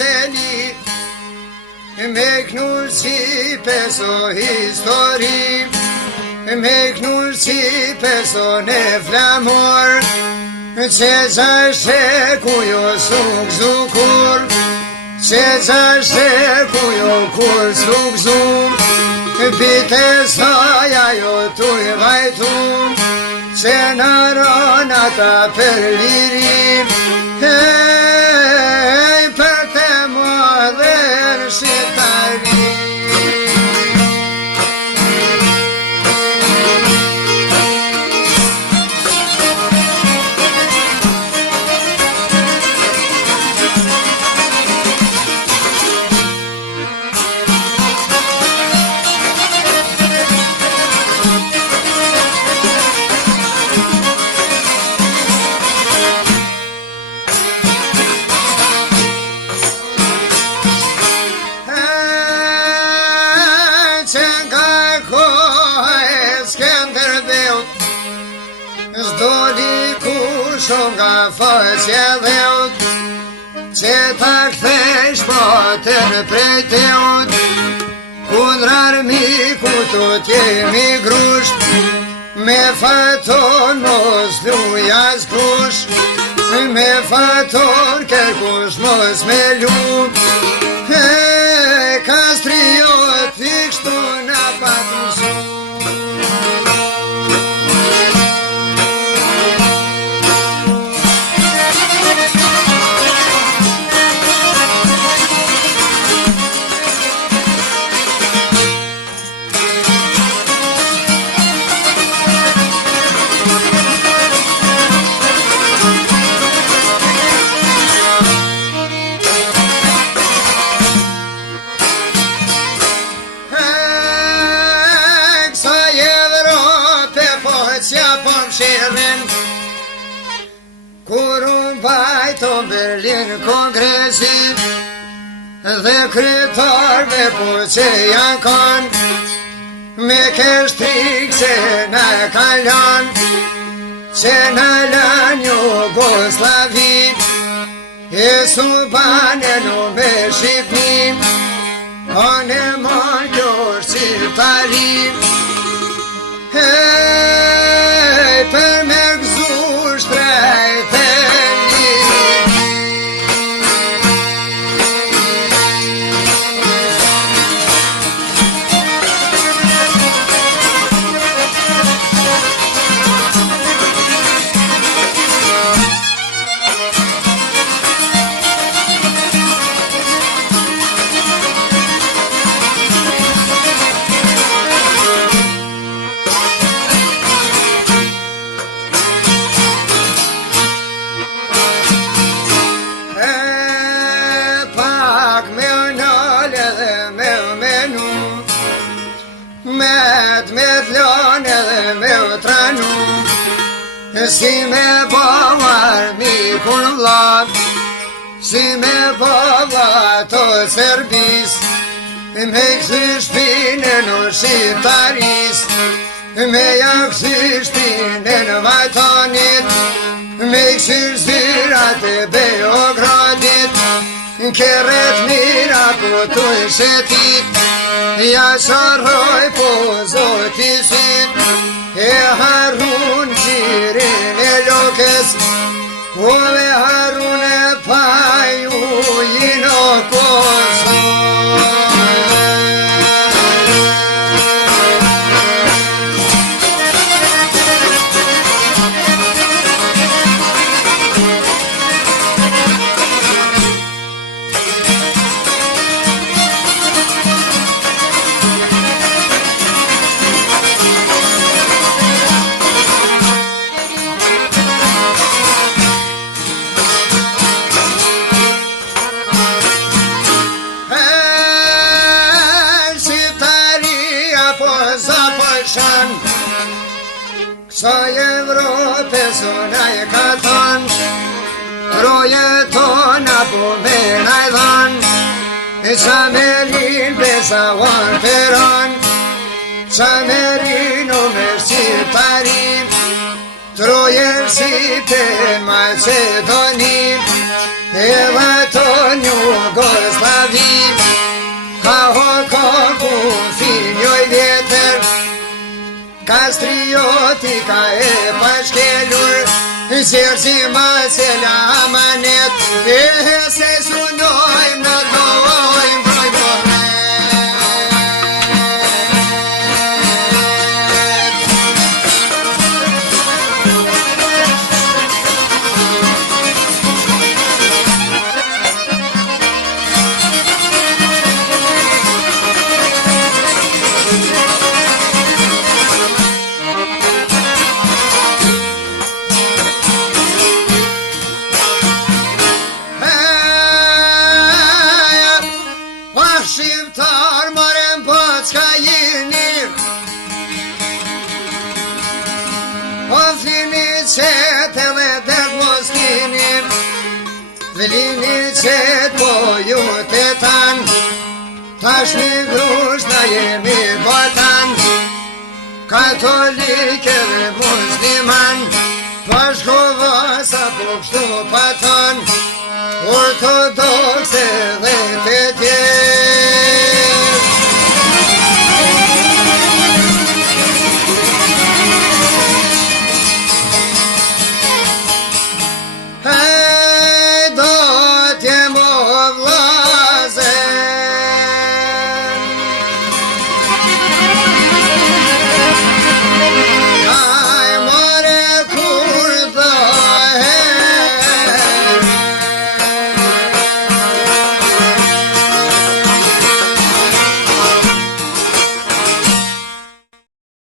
teli, me knur si peso histori, me knur si peso ne flamor, që zashte ku jo suk zukur, që zashte ku jo kur suk zum, pite saja jo tu i vajtum, që në ronata për lirim, për të më dhe në shqiptari. Nga faqe dheut, që ta kthesh botën prej teut, kundrar miku të t'jemi grusht, me faton mos luja s'kush, me faton kërkush mos me lup, kastriot i kështu na patën shumë. Kur unë bajton Berlin kongresi dhe kretarve po që janë kanë, me keshtrik që në kalan, që në lan Jugoslavi, e su bane në me Shqipnin, anë e mon kjo shqiptari, për me gëzu shtrejt e një. Me t'lon edhe me u tranu, si me bëvar mikun vllap, si me bëva të Serbis, me kësi shpine në Shqiptaris, me ja kësi shpine në Vajtonit, me kësi zbirat e Beogradit, kërret mira ku tu i shetit, ja sharroj po zoti sit, e harun gjirin e lokes, o me harun e paju jino Kosovë. Sa Evrope zona e ka than, troje tona po me naj dhan, sa me lin besa wan peron, sa me rinu me shqiptarin, troje si pe Macedoni, e vaton Jugoslavia. politika e pashkelur, zërë ma se lamanet, se sunojmë në dojmë brojmë. Shqiptar marem po c'ka jeni, po flini qet edhe det mos kini, vlini qet po ju të tan, tash një grush na jemi botan, katolik edhe musliman, bashkova sa po kështu patan, ortodoks